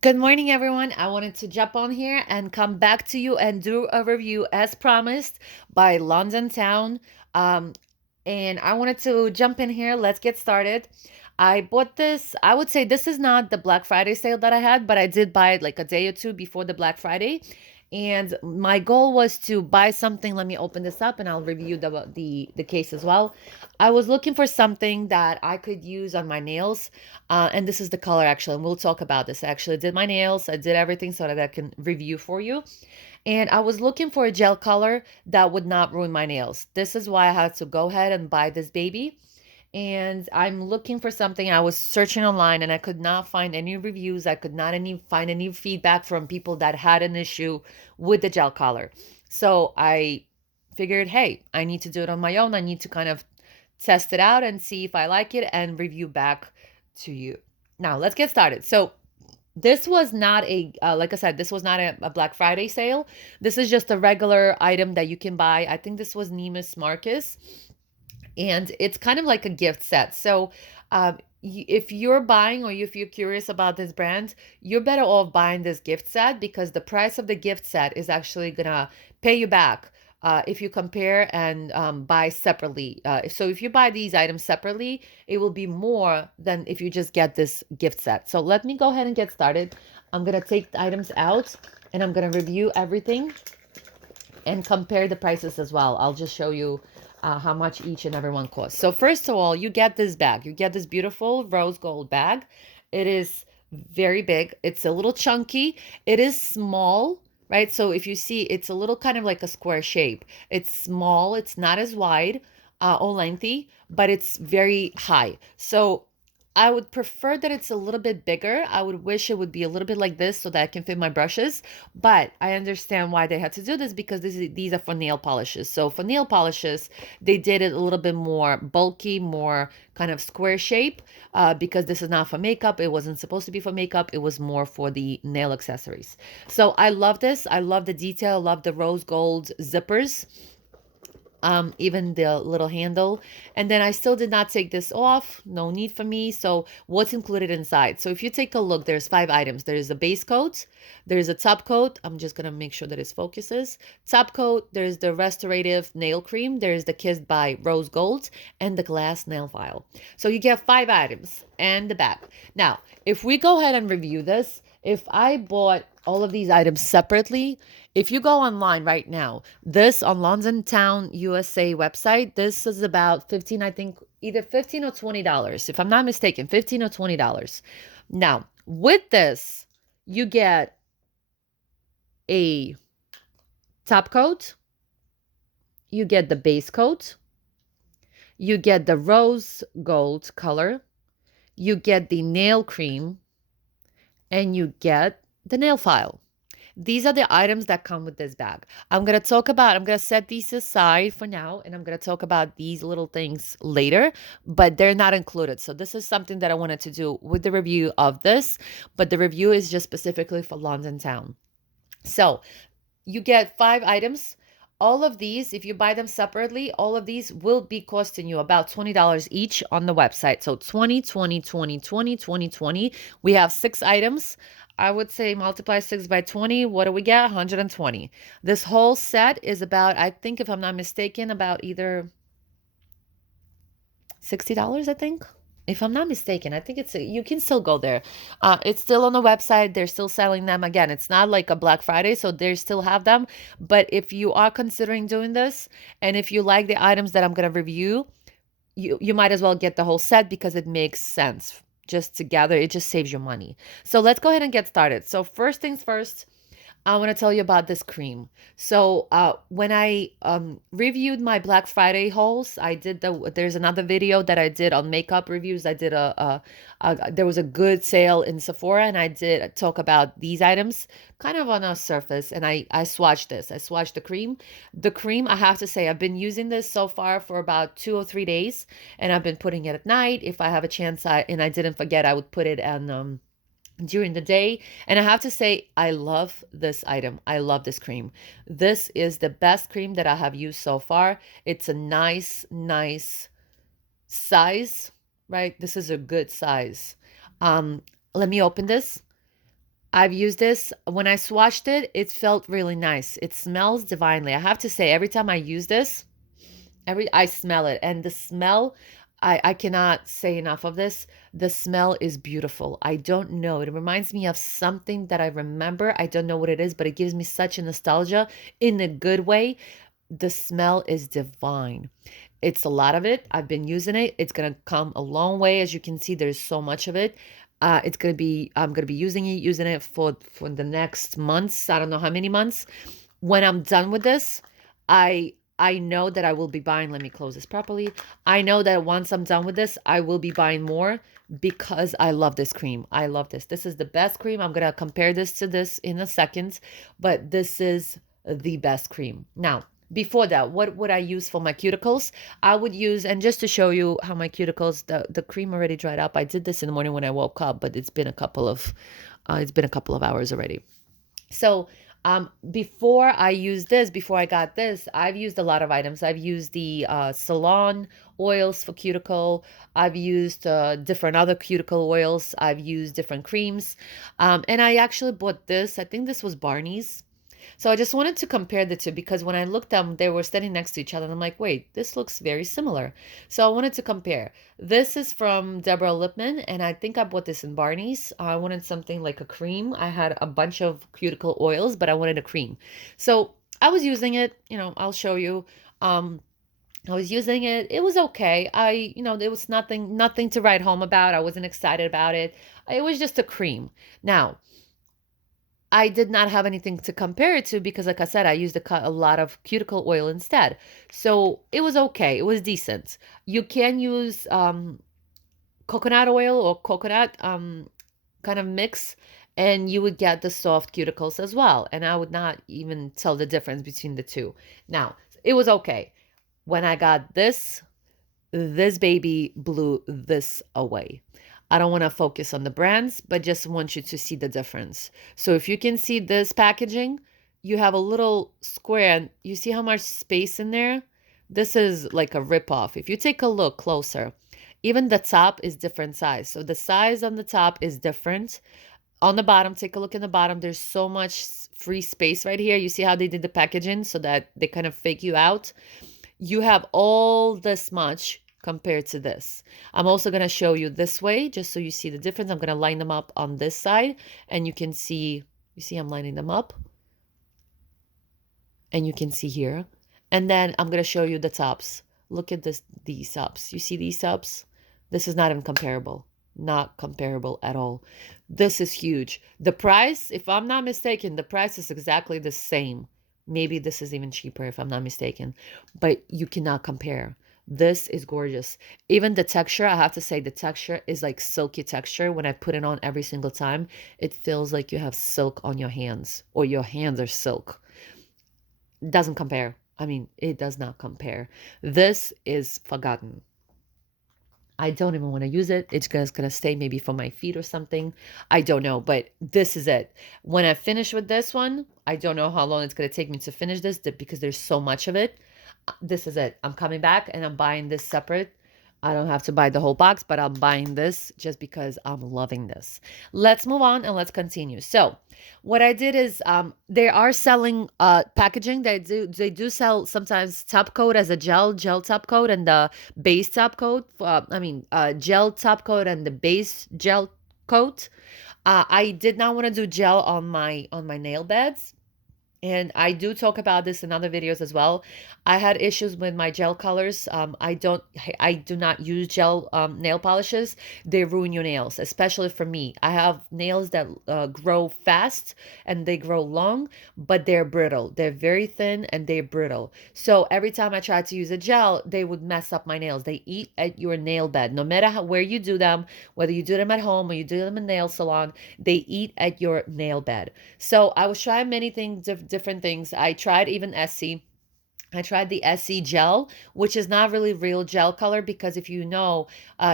Good morning, everyone. I wanted to jump on here and come back to you and do a review as promised by Londontown. Um, and I wanted to jump in here. Let's get started. I bought this. I would say this is not the Black Friday sale that I had, but I did buy it like a day or two before the Black Friday. And my goal was to buy something. Let me open this up and I'll review the case as well. I was looking for something that I could use on my nails. And this is the color actually, and we'll talk about this. I actually did my nails, I did everything so that I can review for you. And I was looking for a gel color that would not ruin my nails. This is why I had to go ahead and buy this baby. And I'm looking for something. I was searching online and I could not find any reviews. I could not find any feedback from people that had an issue with the gel color. So I figured, hey, I need to do it on my own. I need to kind of test it out and see if I like it and review back to you. Now, let's get started. So, this was not like I said, this was not a Black Friday sale. This is just a regular item that you can buy. I think this was Neiman Marcus, and it's kind of like a gift set. So, if you're buying or if you're curious about this brand, you're better off buying this gift set because the price of the gift set is actually gonna pay you back. If you compare and buy separately. So if you buy these items separately, it will be more than if you just get this gift set. So let me go ahead and get started. I'm going to take the items out and I'm going to review everything and compare the prices as well. I'll just show you how much each and every one costs. So first of all, you get this bag. You get this beautiful rose gold bag. It is very big. It's a little chunky. It is small, right? So if you see, it's a little kind of like a square shape. It's small. It's not as wide or lengthy, but it's very high. So I would prefer that it's a little bit bigger. I would wish it would be a little bit like this so that I can fit my brushes. But I understand why they had to do this because these are for nail polishes. So for nail polishes, they did it a little bit more bulky, more kind of square shape because this is not for makeup. It wasn't supposed to be for makeup. It was more for the nail accessories. So I love this. I love the detail. I love the rose gold zippers, even the little handle. And then I still did not take this off. No need for me. So what's included inside? So if you take a look, there's 5 items. There's a base coat. There's a top coat. I'm just going to make sure that it focuses. Top coat. There's the restorative nail cream. There's the Kissed by Rose Gold and the glass nail file. So you get 5 items and the back. Now, if we go ahead and review this, if I bought all of these items separately, if you go online right now, this on Londontown USA website, this is about 15, I think either 15 or $20. If I'm not mistaken, 15 or $20. Now, with this, you get a top coat, you get the base coat, you get the rose gold color, you get the nail cream, and you get the nail file. These are the items that come with this bag. I'm going to set these aside for now, and I'm going to talk about these little things later, but they're not included. So this is something that I wanted to do with the review of this, but the review is just specifically for Londontown. So you get 5 items. All of these, if you buy them separately, all of these will be costing you about $20 each on the website. So 20, 20, 20, 20, 20, 20. We have 6 items. I would say multiply 6 by 20. What do we get? 120. This whole set is about, I think, if I'm not mistaken, about either $60, I think. If I'm not mistaken, I think you can still go there. It's still on the website. They're still selling them. Again, it's not like a Black Friday, so they still have them. But if you are considering doing this, and if you like the items that I'm going to review, you might as well get the whole set because it makes sense just together. It just saves you money. So let's go ahead and get started. So first things first, I want to tell you about this cream. So when I reviewed my Black Friday hauls, there's another video that I did on makeup reviews. I did there was a good sale in Sephora, and I did talk about these items kind of on a surface. And I swatched this. I swatched the cream. The cream, I have to say, I've been using this so far for about 2 or 3 days, and I've been putting it at night. If I have a chance, and I didn't forget, I would put it on during the day. And I have to say, I love this item. I love this cream. This is the best cream that I have used so far. It's a nice size, right? This is a good size. Let me open this. I've used this. When I swatched it, it felt really nice. It smells divinely. I have to say, every time I use this, I smell it, and the smell, I cannot say enough of this. The smell is beautiful. I don't know. It reminds me of something that I remember. I don't know what it is, but it gives me such a nostalgia in a good way. The smell is divine. It's a lot of it. I've been using it. It's gonna come a long way. As you can see, there's so much of it. I'm gonna be using it for the next months. I don't know how many months. When I'm done with this, I know that I will be buying. Let me close this properly. I know that once I'm done with this, I will be buying more because I love this cream. I love this. This is the best cream. I'm gonna compare this to this in a second, but this is the best cream. Now, before that, what would I use for my cuticles? I would use, and just to show you how my cuticles, the cream already dried up. I did this in the morning when I woke up, but it's been a couple of hours already. So before I use this, before I got this, I've used a lot of items. I've used the salon oils for cuticle. I've used different other cuticle oils. I've used different creams. And I actually bought this. I think this was Barney's. So I just wanted to compare the two because when I looked them, they were standing next to each other. And I'm like, wait, this looks very similar. So I wanted to compare. This is from Deborah Lipman, and I think I bought this in Barney's. I wanted something like a cream. I had a bunch of cuticle oils, but I wanted a cream. So I was using it. I'll show you. I was using it. It was okay. There was nothing to write home about. I wasn't excited about it. It was just a cream. Now, I did not have anything to compare it to because, like I said, I used a lot of cuticle oil instead. So it was okay. It was decent. You can use coconut oil or coconut kind of mix, and you would get the soft cuticles as well. And I would not even tell the difference between the two. Now, it was okay. When I got this baby blew this away. I don't want to focus on the brands, but just want you to see the difference. So if you can see this packaging, you have a little square and you see how much space in there? This is like a rip-off. If you take a look closer, even the top is different size. So the size on the top is different. On the bottom, take a look in the bottom. There's so much free space right here. You see how they did the packaging so that they kind of fake you out? You have all this much compared to this. I'm also going to show you this way just so you see the difference. I'm going to line them up on this side and you see I'm lining them up and you can see here. And then I'm going to show you the tops. Look at these tops. You see these tops? This is not even comparable. Not comparable at all. This is huge. The price, if I'm not mistaken, the price is exactly the same. Maybe this is even cheaper if I'm not mistaken, but you cannot compare. This is gorgeous. Even the texture, I have to say the texture is like silky texture. When I put it on every single time, it feels like you have silk on your hands or your hands are silk. It doesn't compare. I mean, it does not compare. This is forgotten. I don't even want to use it. It's just going to stay maybe for my feet or something. I don't know, but this is it. When I finish with this one, I don't know how long it's going to take me to finish this because there's so much of it. This is it. I'm coming back and I'm buying this separate. I don't have to buy the whole box, but I'm buying this just because I'm loving this. Let's move on and let's continue. So what I did is they are selling packaging. They do sell sometimes top coat as a gel top coat and the base top coat. Gel top coat and the base gel coat. I did not want to do gel on my nail beds. And I do talk about this in other videos as well. I had issues with my gel colors. I do not use gel nail polishes. They ruin your nails, especially for me. I have nails that grow fast and they grow long, but they're brittle. They're very thin and they're brittle. So every time I try to use a gel, they would mess up my nails. They eat at your nail bed. No matter where you do them, whether you do them at home or you do them in a nail salon, they eat at your nail bed. So I was trying many things, different things. I tried even essie. I tried the essie gel, which is not really real gel color because if you know,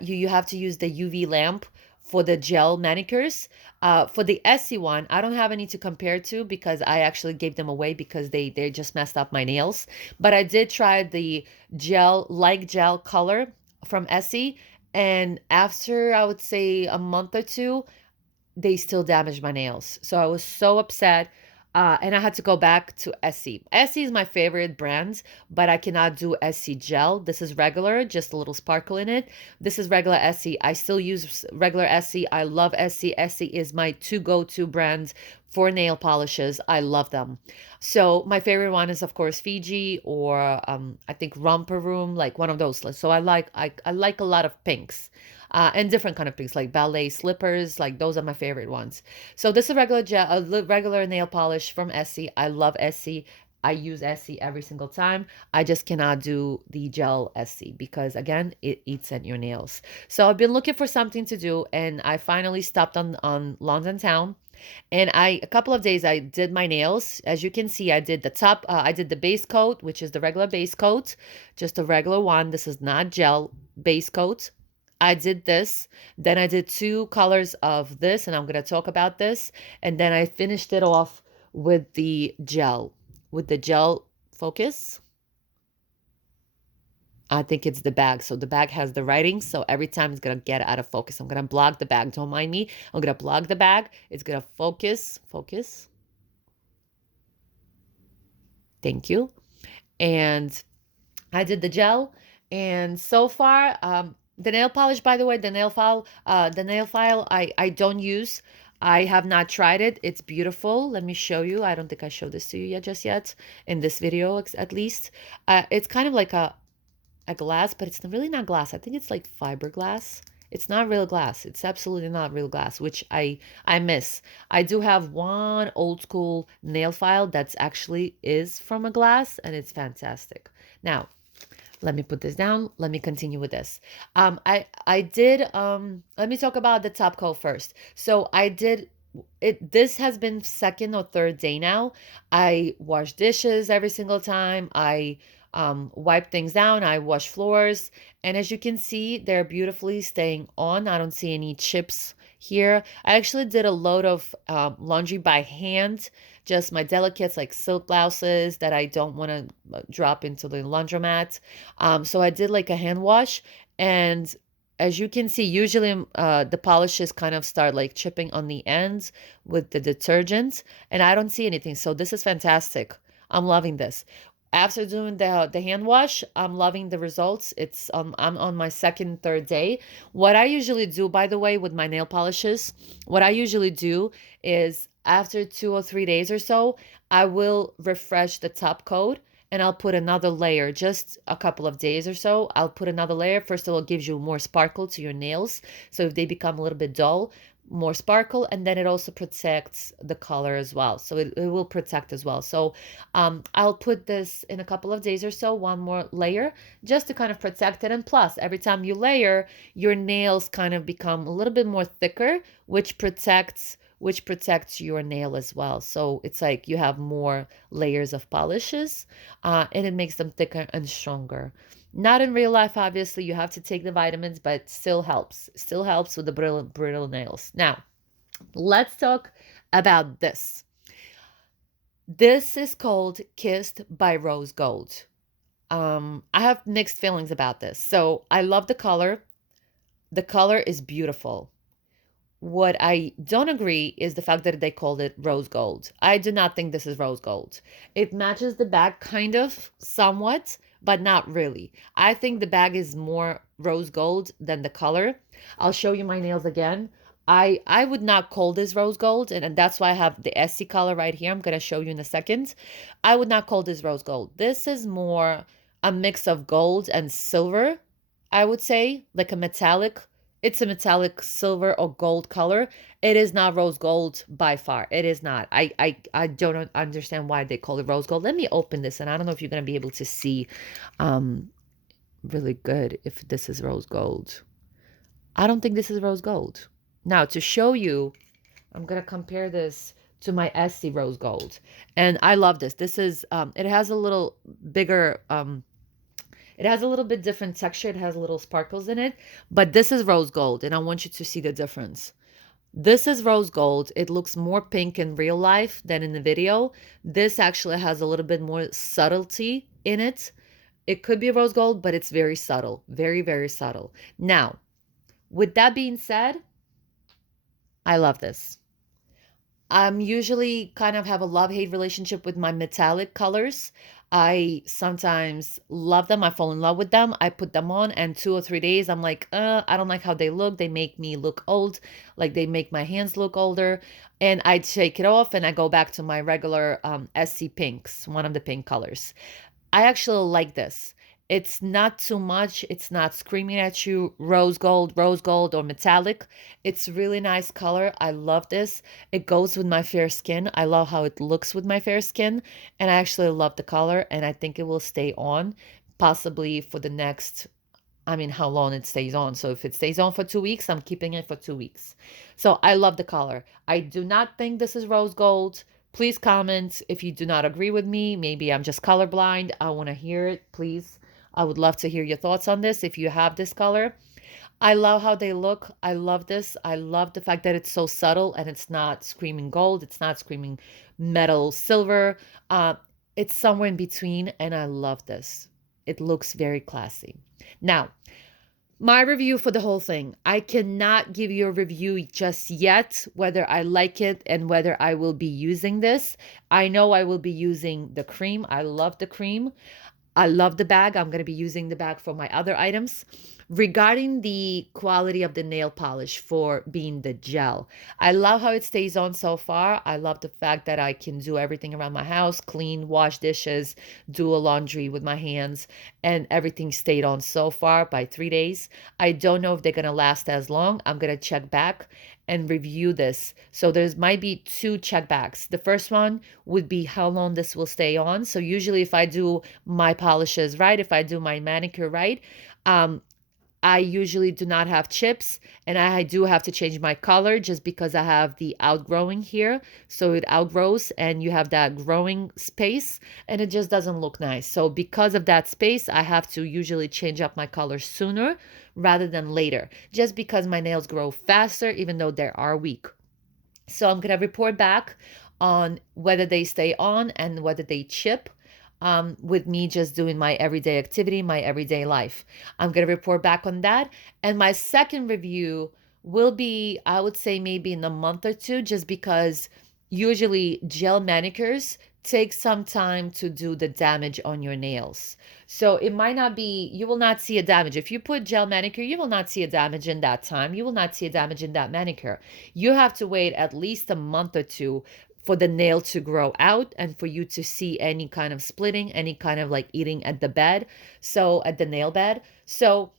you have to use the UV lamp for the gel manicures. For the essie one, I don't have any to compare to because I actually gave them away because they just messed up my nails. But I did try the gel color from essie, and after I would say a month or two, they still damaged my nails. So I was so upset. And I had to go back to Essie. Essie is my favorite brand, but I cannot do Essie gel. This is regular, just a little sparkle in it. This is regular Essie. I still use regular Essie. I love Essie. Essie is my two go-to brands for nail polishes. I love them. So my favorite one is of course Fiji, or I think Romper Room, like one of those. So I like a lot of pinks. And different kind of pinks like ballet slippers, like those are my favorite ones. So this is a regular gel, regular nail polish from Essie. I love Essie. I use Essie every single time. I just cannot do the gel Essie because again, it eats at your nails. So I've been looking for something to do, and I finally stopped on Londontown. And a couple of days I did my nails. As you can see, I did the top, I did the base coat, which is the regular base coat, just a regular one. This is not gel base coat. I did this. Then I did two colors of this, and I'm going to talk about this. And then I finished it off with the gel focus. I think it's the bag. So the bag has the writing. So every time it's going to get out of focus. I'm going to block the bag. Don't mind me. I'm going to block the bag. It's going to focus. Thank you. And I did the gel, and so far, the nail polish, by the way, the nail file, I don't use. I have not tried it. It's beautiful. Let me show you. I don't think I showed this to you yet, just yet, in this video, at least. It's kind of like a glass, but it's really not glass. I think it's like fiberglass. It's not real glass. It's absolutely not real glass, which I miss. I do have one old school nail file that's actually is from a glass, and it's fantastic. Now, let me put this down. Let me continue with this. I did let me talk about the top coat first. So I did it. This has been second or third day now. I wash dishes every single time. I wipe things down. I wash floors, and as you can see, they're beautifully staying on. I don't see any chips here. I actually did a load of laundry by hand, just my delicates like silk blouses that I don't want to drop into the laundromat. So I did like a hand wash, and as you can see, usually the polishes kind of start like chipping on the ends with the detergent, and I don't see anything. So this is fantastic. I'm loving this. After doing the hand wash, I'm loving the results. I'm on my second, third day. What I usually do, by the way, with my nail polishes, what I usually do is after 2 or 3 days or so, I will refresh the top coat, and I'll put another layer. Just a couple of days or so, I'll put another layer. First of all, it gives you more sparkle to your nails. So if they become a little bit dull, more sparkle, and then it also protects the color as well. So it will protect as well. So I'll put this in a couple of days or so, one more layer, just to kind of protect it. And plus, every time you layer, your nails kind of become a little bit more thicker, which protects your nail as well. So it's like you have more layers of polishes, and it makes them thicker and stronger. Not in real life, obviously, you have to take the vitamins, but still helps. Still helps with the brittle nails. Now, let's talk about this. This is called Kissed by Rose Gold. I have mixed feelings about this. So I love the color. The color is beautiful. What I don't agree is the fact that they called it rose gold. I do not think this is rose gold. It matches the bag kind of somewhat, but not really. I think the bag is more rose gold than the color. I'll show you my nails again. I would not call this rose gold, and that's why I have the Essie color right here. I'm going to show you in a second. I would not call this rose gold. This is more a mix of gold and silver, I would say, like a metallic. It's a metallic silver or gold color. It is not rose gold by far. It is not. I don't understand why they call it rose gold. Let me open this, and I don't know if you're going to be able to see um really good if this is rose gold. I don't think this is rose gold. Now, to show you, I'm going to compare this to my Essie rose gold. And I love this. This is it has a little bigger it has a little bit different texture. It has little sparkles in it, but this is rose gold, and I want you to see the difference. This is rose gold. It looks more pink in real life than in the video. This actually has a little bit more subtlety in it. It could be rose gold, but it's very subtle, very, very subtle. Now, with that being said, I love this. I'm usually kind of have a love-hate relationship with my metallic colors. I sometimes love them. I fall in love with them. I put them on, and 2 or 3 days, I'm like, I don't like how they look. They make me look old, like they make my hands look older. And I take it off and I go back to my regular Essie pinks, one of the pink colors. I actually like this. It's not too much. It's not screaming at you rose gold, or metallic. It's really nice color. I love this. It goes with my fair skin. I love how it looks with my fair skin. And I actually love the color. And I think it will stay on possibly for the next, I mean, how long it stays on. So if it stays on for 2 weeks, I'm keeping it for 2 weeks. So I love the color. I do not think this is rose gold. Please comment if you do not agree with me. Maybe I'm just colorblind. I want to hear it, please. I would love to hear your thoughts on this if you have this color. I love how they look. I love this. I love the fact that it's so subtle and it's not screaming gold. It's not screaming metal silver. Uh, it's somewhere in between, and I love this. It looks very classy. Now, my review for the whole thing. I cannot give you a review just yet, whether I like it and whether I will be using this. I know I will be using the cream. I love the cream. I love the bag. I'm going to be using the bag for my other items. Regarding the quality of the nail polish for being the gel, I love how it stays on so far. I love the fact that I can do everything around my house, clean, wash dishes, do a laundry with my hands, and everything stayed on so far by 3 days. I don't know if they're going to last as long. I'm going to check back and review this. So there's might be two checkbacks. The first one would be how long this will stay on. So usually if I do my polishes right, if I do my manicure right, um, I usually do not have chips, and I do have to change my color just because I have the outgrowing here. So it outgrows and you have that growing space and it just doesn't look nice. So because of that space, I have to usually change up my color sooner rather than later, just because my nails grow faster even though they are weak. So I'm going to report back on whether they stay on and whether they chip, with me just doing my everyday activity, my everyday life. I'm going to report back on that. And my second review will be, I would say, maybe in a month or two, just because usually gel manicures take some time to do the damage on your nails. So it might not be, you will not see a damage. If you put gel manicure, you will not see a damage in that time. You will not see a damage in that manicure. You have to wait at least a month or two for the nail to grow out and for you to see any kind of splitting, any kind of like eating at the bed. So at the nail bed. So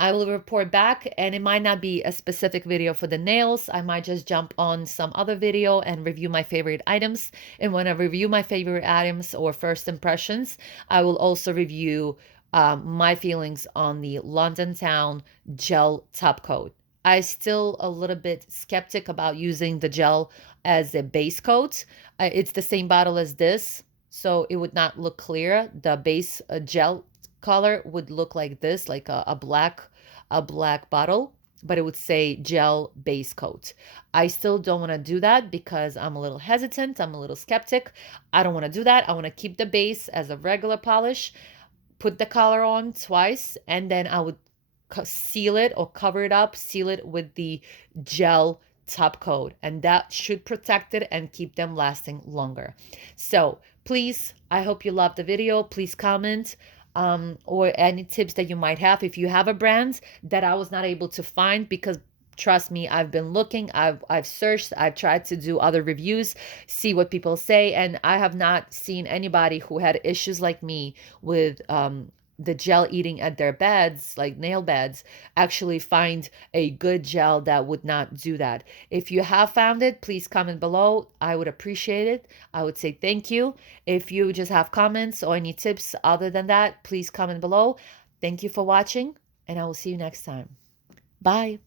I will report back, and it might not be a specific video for the nails. I might just jump on some other video and review my favorite items. And when I review my favorite items or first impressions, I will also review my feelings on the Londontown gel top coat. I still a little bit skeptic about using the gel as a base coat. It's the same bottle as this, so it would not look clear. The base gel color would look like this, like a black bottle, but it would say gel base coat. I still don't want to do that because I'm a little hesitant. I'm a little skeptic. I don't want to do that. I want to keep the base as a regular polish, put the color on twice, and then I would seal it or cover it up, seal it with the gel top coat, and that should protect it and keep them lasting longer. So please, I hope you loved the video. Please comment, or any tips that you might have. If you have a brand that I was not able to find, because trust me, I've been looking, I've searched, I've tried to do other reviews, see what people say, and I have not seen anybody who had issues like me with the gel eating at their beds, like nail beds, actually find a good gel that would not do that. If you have found it, please comment below. I would appreciate it. I would say thank you. If you just have comments or any tips other than that, please comment below. Thank you for watching, and I will see you next time. Bye.